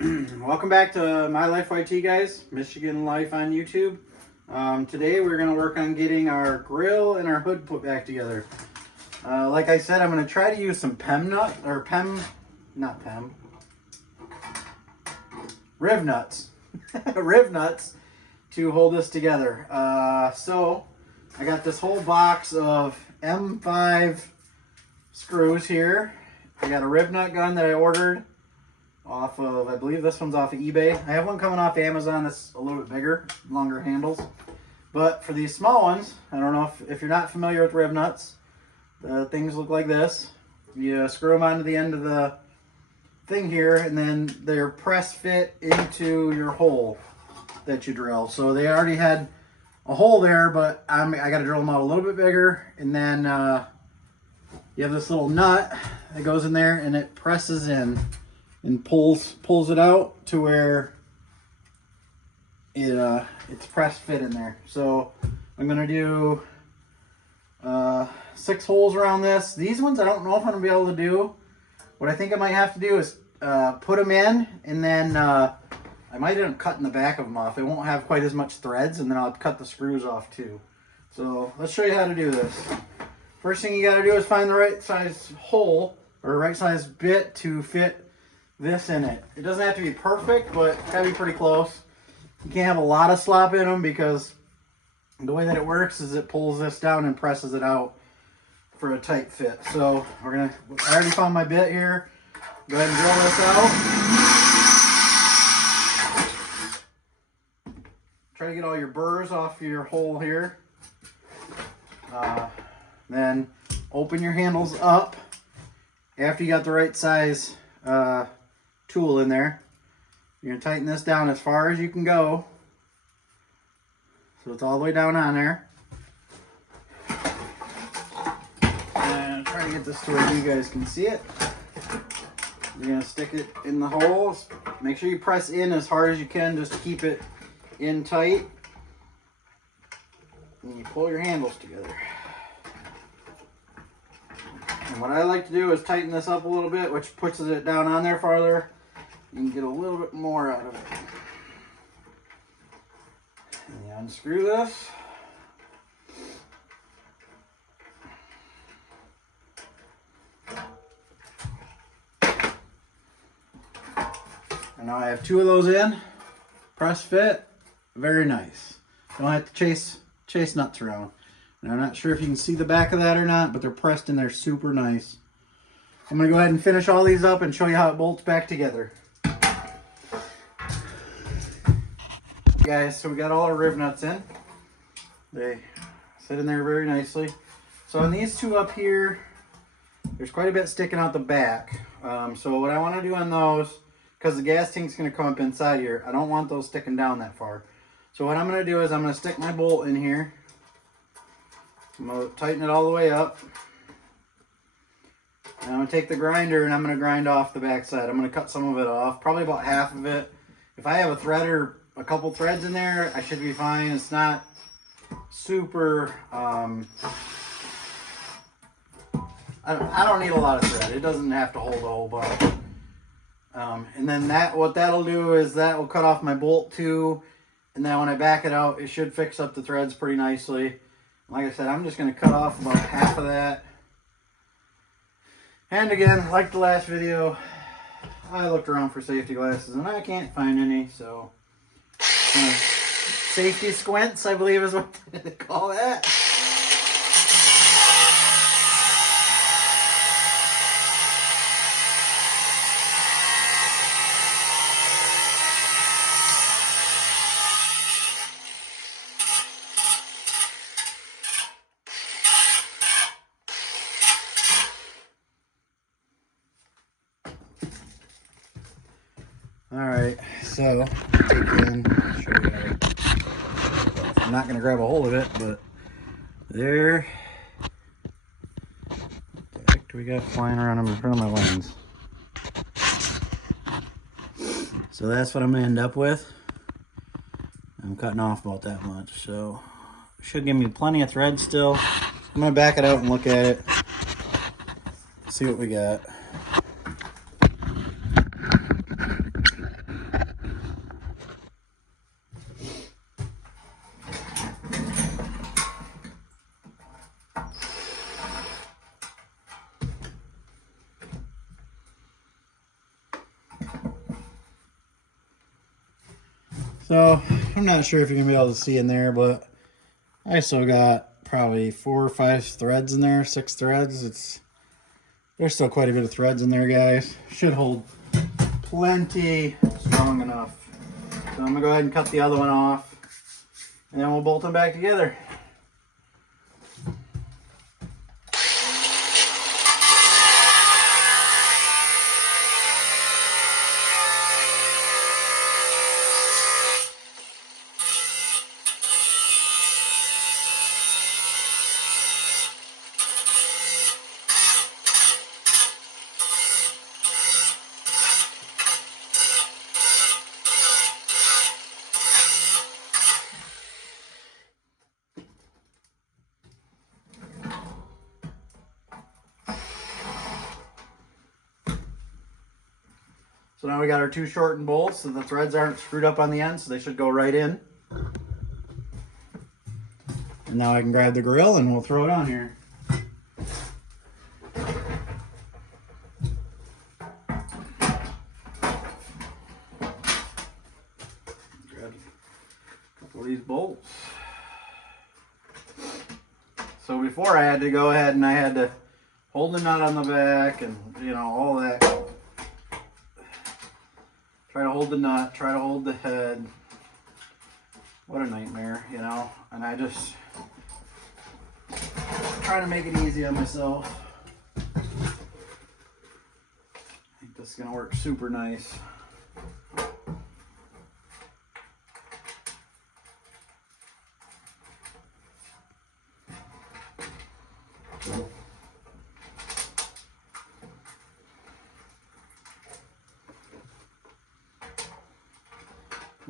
Welcome back to My Life YT, guys. Michigan Life on YouTube. Today we're going to work on getting our grill and our hood put back together. Like I said, I'm going to try to use some rivnuts. Rivnuts to hold this together. So I got this whole box of M5 screws here. I got a rivnut gun that I ordered off of, I believe this one's off of eBay. I have one coming off Amazon that's a little bit bigger, longer handles. But for these small ones, I don't know if you're not familiar with rivnuts, the things look like this. You screw them onto the end of the thing here, and then they're press fit into your hole that you drill. So they already had a hole there, but I got to drill them out a little bit bigger, and then you have this little nut that goes in there, and it presses in and pulls it out to where it's pressed fit in there. So I'm gonna do 6 holes around this. These ones I don't know if I'm gonna be able to do. What I think I might have to do is put them in, and then I might end up cutting the back of them off. It won't have quite as much threads, and then I'll cut the screws off too. So let's show you how to do this. First thing you got to do is find the right size hole or right size bit to fit this in it. It doesn't have to be perfect, but it's got to be pretty close. You can't have a lot of slop in them because the way that it works is it pulls this down and presses it out for a tight fit. So I already found my bit here. Go ahead and drill this out. Try to get all your burrs off your hole here. Then open your handles up after you got the right size tool in there. You're going to tighten this down as far as you can go. So it's all the way down on there. And try to get this to where you guys can see it. You're going to stick it in the holes. Make sure you press in as hard as you can just to keep it in tight. And you pull your handles together. And what I like to do is tighten this up a little bit, which pushes it down on there farther. You can get a little bit more out of it. And you unscrew this. And now I have 2 of those in. Press fit. Very nice. Don't have to chase nuts around. And I'm not sure if you can see the back of that or not, but they're pressed in there super nice. I'm going to go ahead and finish all these up and show you how it bolts back together. Guys, so we got all our rivnuts in. They sit in there very nicely. So on these 2 up here, there's quite a bit sticking out the back. So what I want to do on those, because the gas tank's going to come up inside here, I don't want those sticking down that far. So what I'm going to do is I'm going to stick my bolt in here. I'm going to tighten it all the way up. And I'm going to take the grinder and I'm going to grind off the back side. I'm going to cut some of it off, probably about half of it. If I have a thread or a couple threads in there, I should be fine. It's not super, I don't need a lot of thread. It doesn't have to hold a whole bunch. And then what that'll do is that will cut off my bolt too. And then when I back it out, it should fix up the threads pretty nicely. Like I said, I'm just going to cut off about half of that. And again, like the last video, I looked around for safety glasses and I can't find any, so safety squints, I believe is what they call that. Alright, so I'm not going to grab a hold of it, but there. What the heck do we got flying around in front of my lens? So that's what I'm going to end up with. I'm cutting off about that much, so it should give me plenty of thread still. I'm going to back it out and look at it, see what we got. So I'm not sure if you're gonna be able to see in there, but I still got probably 4 or 5 threads in there, 6 threads. There's still quite a bit of threads in there, guys. Should hold plenty strong enough. So I'm gonna go ahead and cut the other one off, and then we'll bolt them back together. So now we got our 2 shortened bolts, so the threads aren't screwed up on the end, so they should go right in. And now I can grab the grill and we'll throw it on here. Grab a couple of these bolts. So before I had to go ahead and I had to hold the nut on the back and, you know, all that. Try to hold the nut, try to hold the head. What a nightmare, you know. And I just try to make it easy on myself. I think this is gonna work super nice.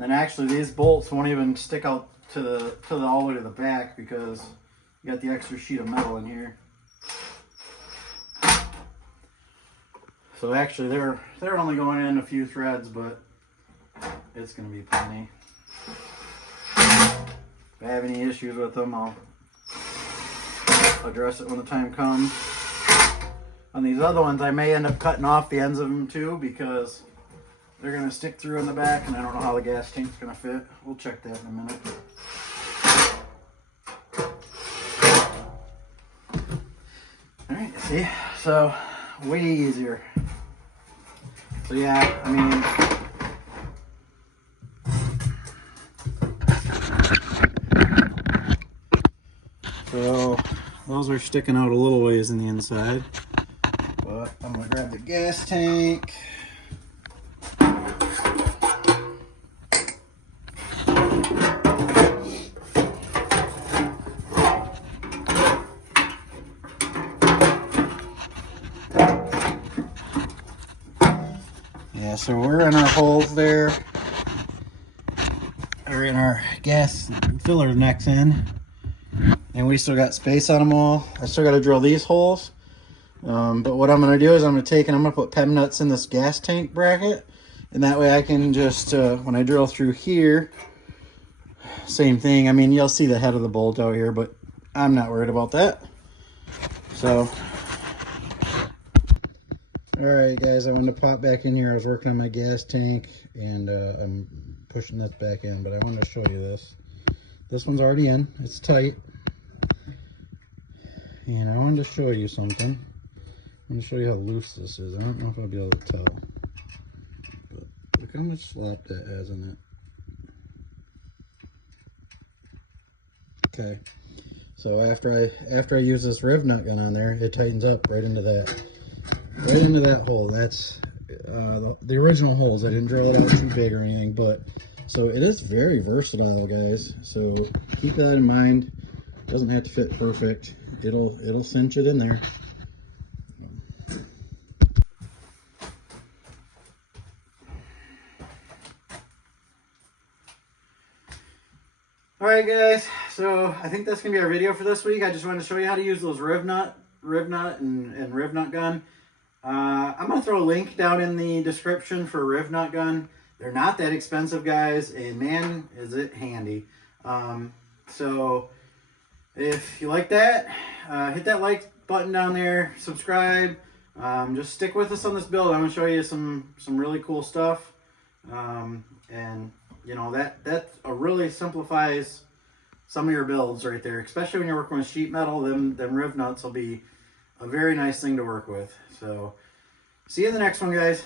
And actually these bolts won't even stick out to the all the way to the back because you got the extra sheet of metal in here. So actually they're only going in a few threads, but it's gonna be plenty. If I have any issues with them, I'll address it when the time comes. On these other ones, I may end up cutting off the ends of them too because they're going to stick through in the back, and I don't know how the gas tank's going to fit. We'll check that in a minute. Alright, see? So, way easier. So yeah, I mean, so those are sticking out a little ways in the inside. But I'm going to grab the gas tank. Yeah, so we're in our holes there. We're in our gas filler necks in. And we still got space on them all. I still got to drill these holes. But what I'm going to do is I'm going to put PEM nuts in this gas tank bracket. And that way I can just, when I drill through here, same thing. I mean, you'll see the head of the bolt out here, but I'm not worried about that. So, alright guys, I wanted to pop back in here. I was working on my gas tank and I'm pushing this back in, but I wanted to show you this. This one's already in. It's tight. And I wanted to show you something. I'm going to show you how loose this is. I don't know if I'll be able to tell. But look how much slop that has in it. Okay. So after I use this rivnut gun on there, it tightens up right into that. Right into that hole. That's the original holes. I didn't drill it out too big or anything, but so it is very versatile, guys. So keep that in mind. It doesn't have to fit perfect. It'll cinch it in there. Alright guys, so I think that's going to be our video for this week. I just wanted to show you how to use those rivnut and rivnut gun. I'm going to throw a link down in the description for rivnut gun. They're not that expensive, guys, and man, is it handy. So if you like that, hit that like button down there, subscribe. Just stick with us on this build. I'm going to show you some really cool stuff. And you know, that really simplifies some of your builds right there, especially when you're working with sheet metal. Them riv nuts will be a very nice thing to work with. So see you in the next one, guys.